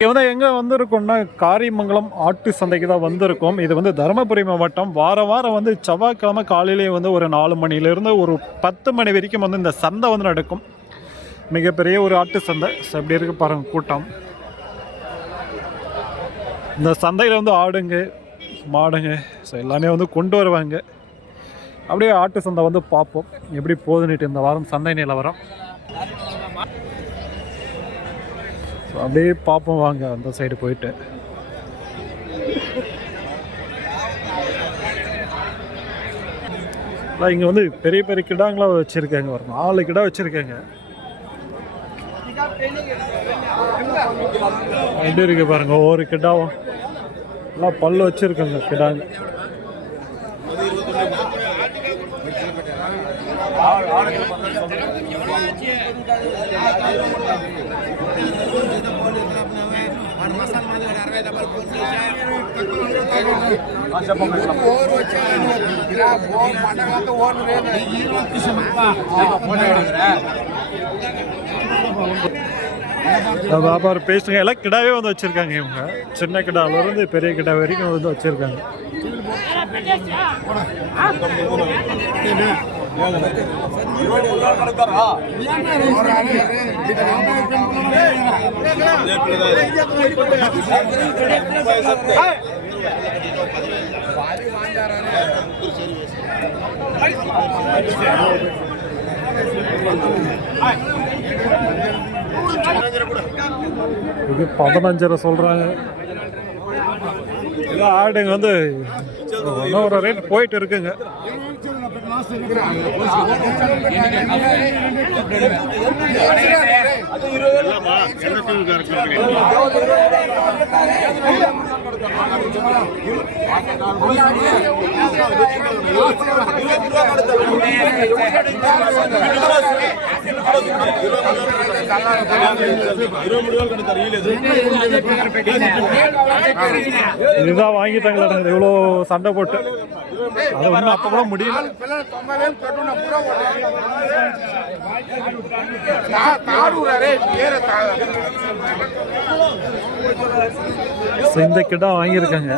இங்கே வந்து எங்கே வந்திருக்கோம்னா காரியமங்கலம் ஆட்டு சந்தைக்கு தான் வந்திருக்கோம். இது வந்து தருமபுரி மாவட்டம். வார வாரம் வந்து செவ்வாய்க்கிழமை காலையிலேயே வந்து ஒரு நாலு மணிலேருந்து ஒரு பத்து மணி வரைக்கும் வந்து இந்த சந்தை வந்து நடக்கும். மிகப்பெரிய ஒரு ஆட்டு சந்தை. ஸோ எப்படி இருக்கு பாருங்க கூட்டம். இந்த சந்தையில் வந்து ஆடுங்க மாடுங்க. ஸோ எல்லாமே வந்து கொண்டு வருவாங்க. அப்படியே ஆட்டு சந்தை வந்து பார்ப்போம். எப்படி போகுதுன்னுட்டு இந்த வாரம் சந்தை நிலவரம் ஸோ அப்படியே பார்ப்போம் வாங்க அந்த சைடு போயிட்டு. இங்கே வந்து பெரிய பெரிய கிடாங்களாக வச்சுருக்காங்க ஒரு நாலு கிடா வச்சுருக்காங்க. எப்படி இருக்கு பாருங்க ஒவ்வொரு கிடாவும். எல்லாம் பல்லு வச்சுருக்காங்க கிடாங்க. இந்த வியாபாரம் பேசுங்க எல்லாம் கிடாவே வந்து வச்சுருக்காங்க இவங்க. சின்ன கிடாவிலேருந்து பெரிய கிடா வரைக்கும் வந்து வச்சுருக்காங்க. இது பதினஞ்சரை சொல்கிறாங்க ஆடுங்க வந்து இன்னும் ஒரு ரேட் போயிட்டு இருக்குங்க. இதுதான் வாங்கிட்டாங்களா இவ்வளோ சண்டை போட்டு. அது ஒன்றும் அப்போ கூட முடியல. So, இந்த கிட்ட வாங்கியிருக்காங்க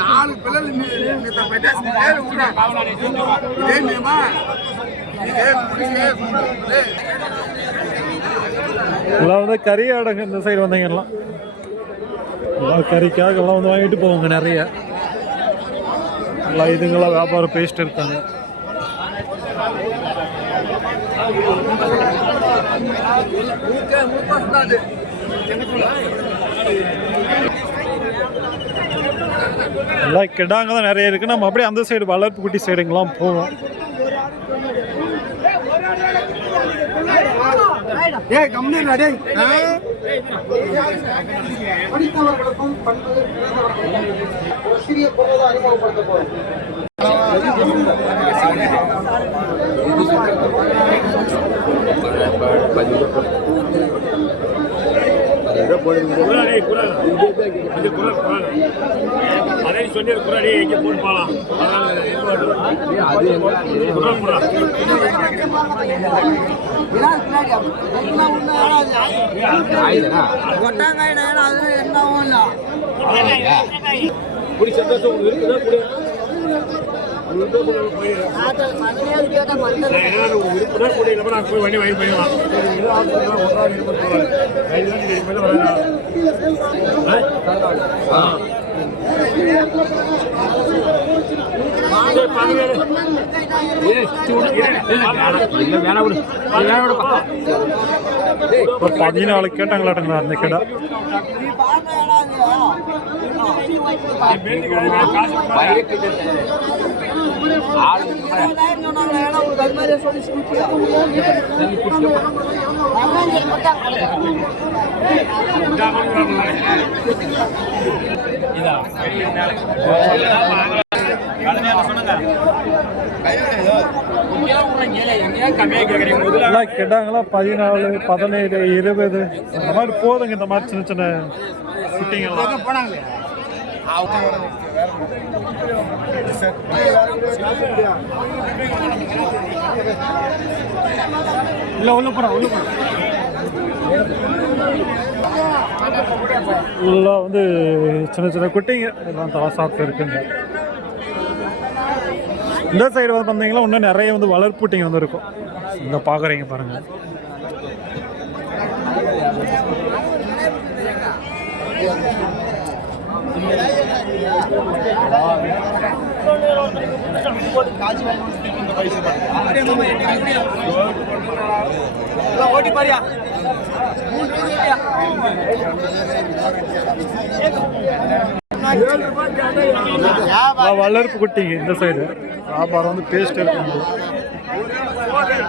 నాలుగు పిల్లలు మీతో పెట్టేసి నేను இதெல்லாம் வந்து கறி அடகு இந்த சைடு வந்தீங்கன்னா. எல்லாம் கறிக்காக எல்லாம் வந்து வாங்கிட்டு போவாங்க நிறைய. எல்லாம் இதுங்களாம் வியாபாரம் பேசிட்டு இருக்காங்க. எல்லாம் கிடாங்க தான் நிறைய இருக்குது நம்ம அப்படியே அந்த சைடு வளர்ப்பு குட்டி சைடுங்கெல்லாம் போவோம். ஏ கம்பெனி நடே படித்தவர்களுக்கும் பண்பு அறிமுகப்படுத்த போறோம். அதே சொல்லி குரானே எங்க போன் போலாம். குடி சந்தோஷம் இருக்குதா குடி விருப்பம் கூட இல்லாம நான் போய் வண்டி வாங்கி போயிடலாம் பதினாலு கேட்டாங்களாட்டுங்களா அந்த கிடா. எல்லாம் கிடாங்களா பதினாலு பதினேழு இருபது. இந்த மாதிரி போதுங்க இந்த மாதிரி சின்ன சின்ன போனாங்களே இல்லை உள்ள போகிறேன் உள்ள போகிறேன் வந்து சின்ன சின்ன குட்டிங்க. எல்லாம் தலை சாப்பிட்டு இருக்குங்க. இந்த சைடு வந்து பார்த்தீங்கன்னா இன்னும் நிறைய வந்து வளர்ப்புட்டிங்க வந்து இருக்கும். இந்த பார்க்குறீங்க பாருங்கள் Yeah. பாரியா அதான் வளர்ப்பு குட்டிங்க இந்த சைடு வியாபாரம் வந்து பேஸ்ட்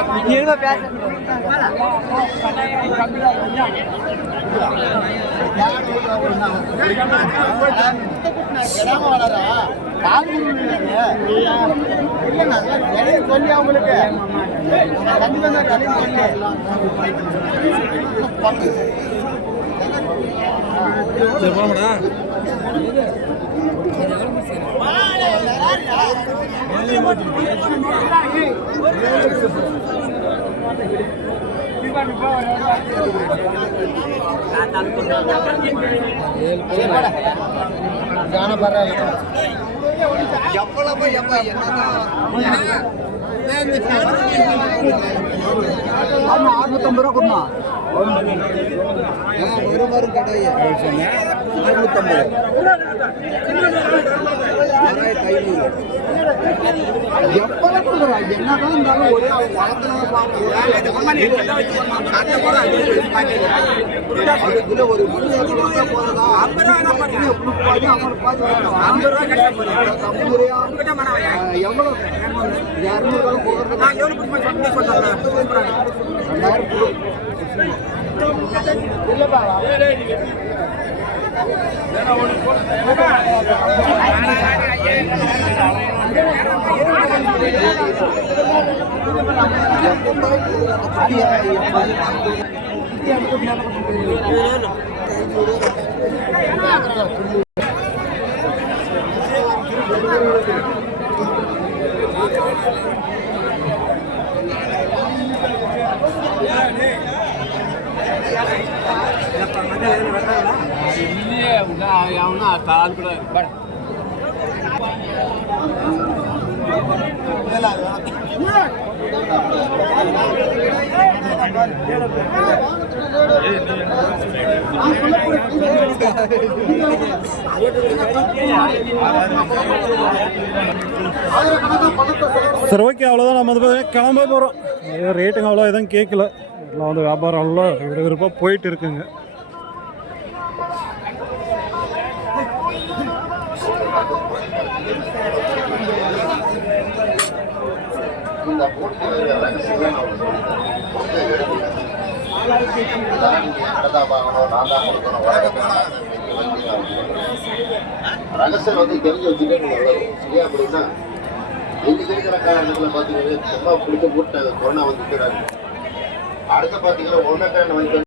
இருக்குங்க சொல்லி அவங்களுக்கு எவ்வளவு எப்ப அறுநூத்தம்பது ரூபா கொடுமா? ஒரு மரம் கட்டாய அறுநூத்தம்பது ஆறாயிரத்தி ஐநூறு எவ்வளவு கொடுக்குறா என்னதான் இருந்தாலும் ஒரே அதுக்குள்ள ஒரு எவ்வளவு இரநூறு ரெண்டாயிரம் கொடு. ಇಲ್ಲ ಅವನ ತಾನು ಕೂಡ ಬೇಡ சரி ஓகே அவ்வளோதான் நம்ம வந்து பார்த்தீங்கன்னா கிளம்ப போகிறோம் ரேட்டுங்க அவ்வளோ எதுவும் கேட்கல எல்லாம் வந்து வியாபாரம் அவ்வளோ விறுவிறுப்பாக போயிட்டு இருக்குங்க. ரகசியம் வந்து தெரிஞ்சு வச்சுட்டே சரியா அப்படின்னா இன்னைக்கு இருக்கிற காலத்துல பாத்தீங்கன்னா ரொம்ப பிடிச்ச கூட்ட கொரோனா வந்துட்டு அடுத்த பாத்தீங்கன்னா ஒன்னக்கான வந்து